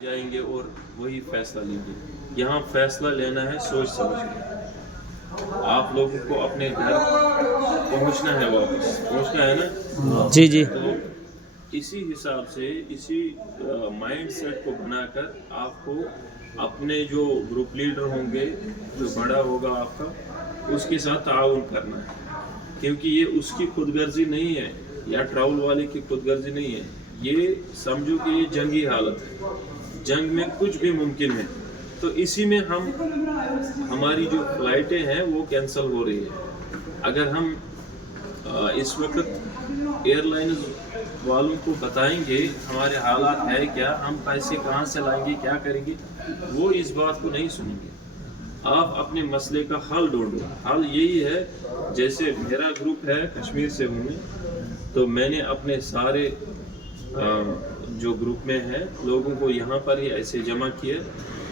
जाएंगे और वही फैसला लेंगे। यहाँ फैसला लेना है सोच समझ कर। आप लोगों को अपने घर पहुँचना है, वापस पहुँचना है ना। जी जी। तो इसी हिसाब से इसी माइंड सेट को बनाकर आपको अपने जो ग्रुप लीडर होंगे, जो बड़ा होगा आपका, उसके साथ ताउन करना है, क्योंकि ये उसकी खुदगर्जी नहीं है या ट्रैवल वाले की खुदगर्जी नहीं है। ये समझो कि ये जंगी हालत है, जंग में कुछ भी मुमकिन है। तो इसी में हमारी जो फ्लाइटें हैं वो कैंसिल हो रही है। अगर हम इस वक्त एयरलाइंस वालों को बताएंगे हमारे हालात है क्या, हम पैसे कहाँ से लाएंगे, क्या करेंगे, वो इस बात को नहीं सुनेंगे। आप अपने मसले का हल ढूंढो। हल यही है, जैसे मेरा ग्रुप है, कश्मीर से हूँ मैं, तो मैंने अपने सारे जो ग्रुप में है लोगों को यहाँ पर ही ऐसे जमा किया।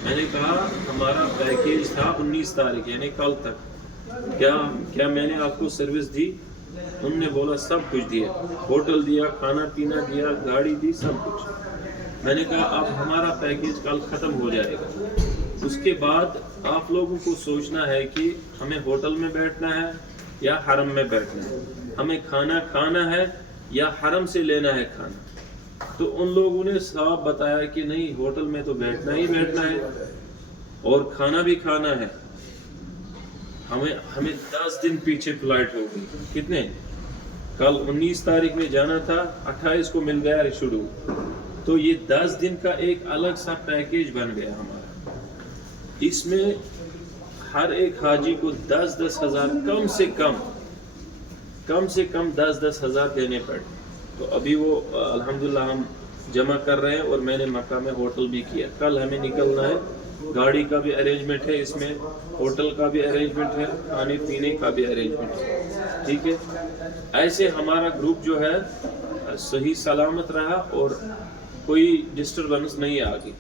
मैंने कहा हमारा पैकेज था 19 तारीख यानी कल तक, क्या मैंने आपको सर्विस दी? उनने बोला सब कुछ दिया, होटल दिया, खाना पीना दिया, गाड़ी दी, सब कुछ। मैंने कहा अब हमारा पैकेज कल ख़त्म हो जाएगा, उसके बाद आप लोगों को सोचना है कि हमें होटल में बैठना है या हरम में बैठना है, हमें खाना खाना है या हरम से लेना है खाना। तो उन लोगों ने साफ बताया कि नहीं, होटल में तो बैठना ही बैठना है और खाना भी खाना है। हमें 10 दिन पीछे फ्लाइट हो गई। कितने? कल 19 तारीख में जाना था, 28 को मिल गया शेड्यूल। तो ये 10 दिन का एक अलग सा पैकेज बन गया हमारा। इसमें हर एक हाजी को 10-10 हज़ार कम से कम 10-10 हज़ार देने पड़े। तो अभी वो अल्हम्दुलिल्लाह हम जमा कर रहे हैं और मैंने मक्का में होटल भी किया। कल हमें निकलना है, गाड़ी का भी अरेंजमेंट है, इसमें होटल का भी अरेंजमेंट है, खाने पीने का भी अरेंजमेंट है। ठीक है, ऐसे हमारा ग्रुप जो है सही सलामत रहा और कोई डिस्टर्बेंस नहीं आ गई।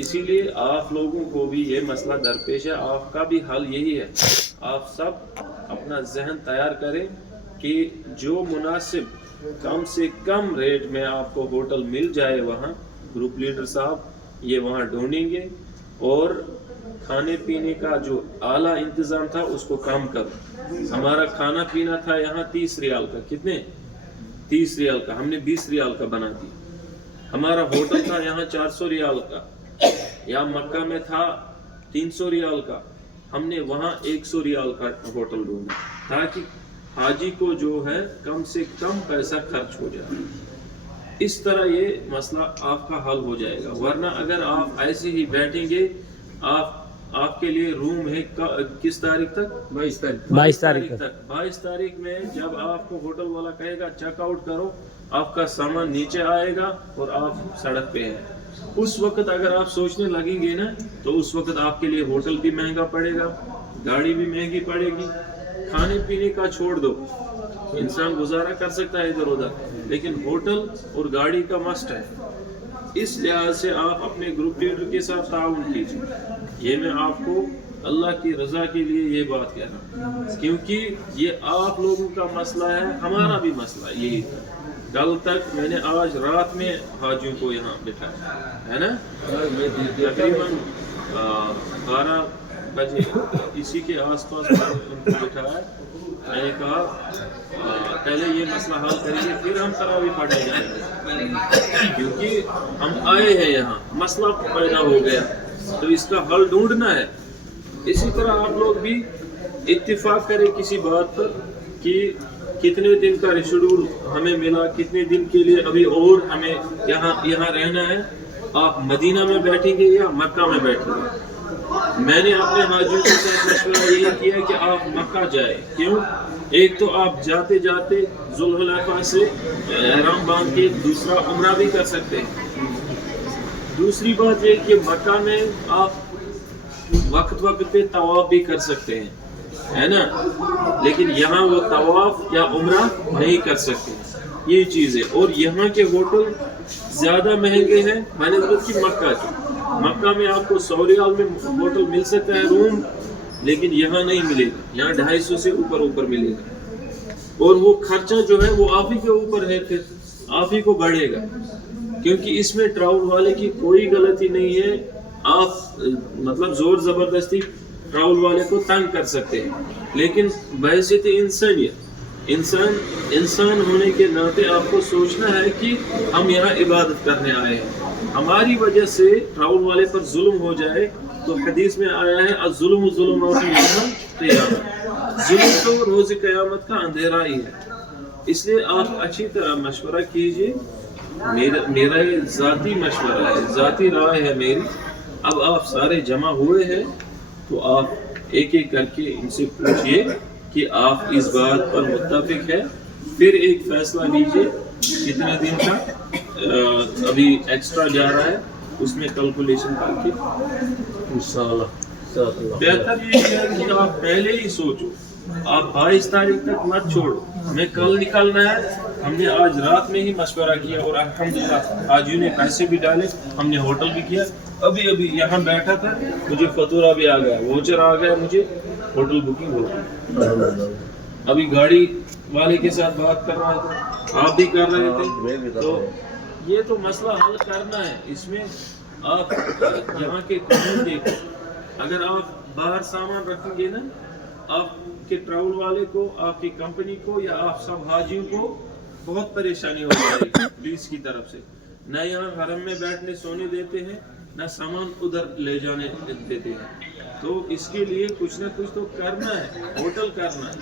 इसीलिए आप लोगों को भी ये मसला दरपेश है। आपका भी हल यही है, आप सब अपना जहन तैयार करें कि जो मुनासिब कम से कम रेट में आपको होटल मिल जाए, वहाँ ग्रुप लीडर साहब ये वहाँ ढूंढेंगे और खाने पीने का जो आला इंतज़ाम था उसको कम करो। हमारा खाना पीना था यहाँ 30 रियाल का, कितने? 30 रियाल का, हमने 20 रियाल का बना दिया। हमारा होटल था यहाँ 400 रियाल का, या मक्का में था 300 रियाल का, हमने वहाँ 100 रियाल का होटल ढूंढा ताकि हाजी को जो है कम से कम पैसा खर्च हो जाए। इस तरह ये मसला आपका हल हो जाएगा। वरना अगर आप ऐसे ही बैठेंगे, आपके लिए रूम है किस तारीख तक? 22 तारीख तक। 22 तारीख में जब आपको होटल वाला कहेगा चेकआउट करो, आपका सामान नीचे आएगा और आप सड़क पे हैं। उस वक्त अगर आप सोचने लगेंगे ना, तो उस वक्त आपके लिए होटल भी महंगा पड़ेगा, गाड़ी भी महंगी पड़ेगी। खाने पीने का छोड़ दो, इंसान गुजारा कर सकता है इधर उधर, लेकिन होटल और गाड़ी का मस्ट है। इस लिहाज से आप अपने ग्रुप लीडर के साथ ताउन कीजिए। ये मैं आपको अल्लाह की रजा के लिए ये बात कह रहा हूँ, क्योंकि ये आप लोगों का मसला है, हमारा भी मसला यही था। कल तक मैंने आज रात में हाजियों को यहाँ बिठाया है ना, तकरीबन 12 बजे इसी के आसपास उनको बिठाया। मैंने कहा पहले ये मसला हल करेंगे, फिर हम तरावी पढ़ने जाएंगे, क्योंकि हम आए हैं यहाँ, मसला पैदा हो गया तो इसका हल ढूंढना है। इसी तरह आप लोग भी इत्तिफाक करें किसी बात पर कि कितने दिन का शेड्यूल हमें मिला, कितने दिन के लिए अभी और हमें यहाँ रहना है। आप मदीना में बैठेंगे या मक्का में बैठेंगे? मैंने अपने हाजियों के साथ मशवरा यही किया कि आप मक्का जाए। क्यों? एक तो आप जाते जाते जुल्हुलैफा से एहराम बांध के दूसरा उम्रा भी कर सकते हैं। दूसरी बात ये कि मक्का में आप वक्त पे तवाफ भी कर सकते हैं, है ना, लेकिन यहाँ वो तवाफ या उम्रा नहीं कर सकते। ये चीज़ है। और यहाँ के होटल ज़्यादा महंगे हैं बनस्बत की मक्का की। मक्का में आपको 100 रियाल में होटल मिल सकता है रूम, लेकिन यहाँ नहीं मिलेगा, यहाँ 250 से ऊपर मिलेगा। और वो खर्चा जो है वो आप ही के ऊपर है, फिर आप ही को बढ़ेगा, کیونکہ اس میں ٹراول والے کی کوئی غلطی نہیں ہے. آپ مطلب زور زبردستی ٹراول والے کو تنگ کر سکتے ہیں، لیکن بحیثیت انسانیت انسان ہونے کے ناطے آپ کو سوچنا ہے کہ ہم یہاں عبادت کرنے آئے ہیں. ہماری وجہ سے ٹراول والے پر ظلم ہو جائے تو حدیث میں آیا ہے الظلم ظلمات یوم القیامہ، ظلم تو روز قیامت کا اندھیرا ہی ہے. اس لیے آپ اچھی طرح مشورہ کیجیے. میرا یہ ذاتی مشورہ ہے، ذاتی رائے ہے میری. اب آپ سارے جمع ہوئے ہیں تو آپ ایک ایک کر کے ان سے پوچھئے کہ آپ اس بات پر متفق ہے، پھر ایک فیصلہ لیجیے کتنے دن کا ابھی ایکسٹرا جا رہا ہے، اس میں کیلکولیشن کر کے انشاءاللہ بہتر یہ ہے کہ آپ پہلے ہی سوچو. آپ 22 تاریخ تک مت چھوڑو. ہمیں کل نکلنا ہے. ہم نے آج رات میں ہی مشورہ کیا اور الحمدللہ آج انہیں پیسے بھی ڈالے، ہم نے ہوٹل بھی کیا. ابھی یہاں بیٹھا تھا، مجھے فاتورہ بھی آ گیا، ووچر آ گیا، مجھے ہوٹل بکنگ ہو گئی. ابھی گاڑی والے کے ساتھ بات کر رہا تھا، آپ بھی کر رہے تھے. تو یہ تو مسئلہ حل کرنا ہے. اس میں آپ یہاں کے قانون دیکھیں. اگر آپ باہر سامان رکھیں گے نا، آپ کے ٹراول والے کو، آپ کی کمپنی کو یا آپ سب حاجیوں کو بہت پریشانی ہو جائے گی پولیس کی طرف سے. نہ یہاں حرم میں بیٹھنے سونے دیتے ہیں، نہ سامان ادھر لے جانے دیتے ہیں. تو اس کے لیے کچھ نہ کچھ تو کرنا ہے، ہوٹل کرنا ہے.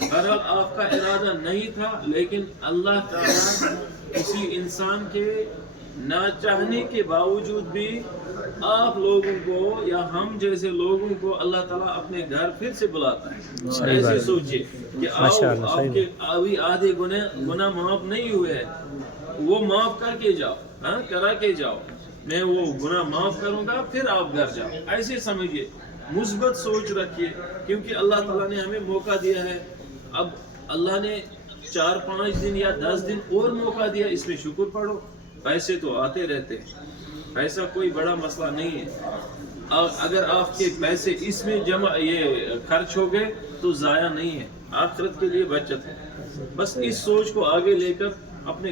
بہرحال آپ کا ارادہ نہیں تھا، لیکن اللہ تعالیٰ کسی انسان کے نہ چاہنے کے باوجود بھی آپ لوگوں کو یا ہم جیسے لوگوں کو اللہ تعالیٰ اپنے گھر پھر سے بلاتا ہے. ایسے سوچئے کہ آپ کے ابھی آدھے گناہ معاف نہیں ہوئے ہیں، وہ معاف کر کے جاؤ، کرا کے جاؤ. میں وہ گناہ معاف کروں گا، پھر آپ گھر جاؤ. ایسے سمجھیے، مثبت سوچ رکھیے، کیونکہ اللہ تعالیٰ نے ہمیں موقع دیا ہے. اب اللہ نے 4-5 دن یا 10 دن اور موقع دیا، اس میں شکر پڑھو. پیسے تو آتے رہتے ہیں، ایسا کوئی بڑا مسئلہ نہیں ہے. اگر آپ کے پیسے اس میں یہ خرچ ہو گئے تو ضائع نہیں ہے، آخرت کے لیے بچت ہے. بس اس سوچ کو آگے لے کر اپنے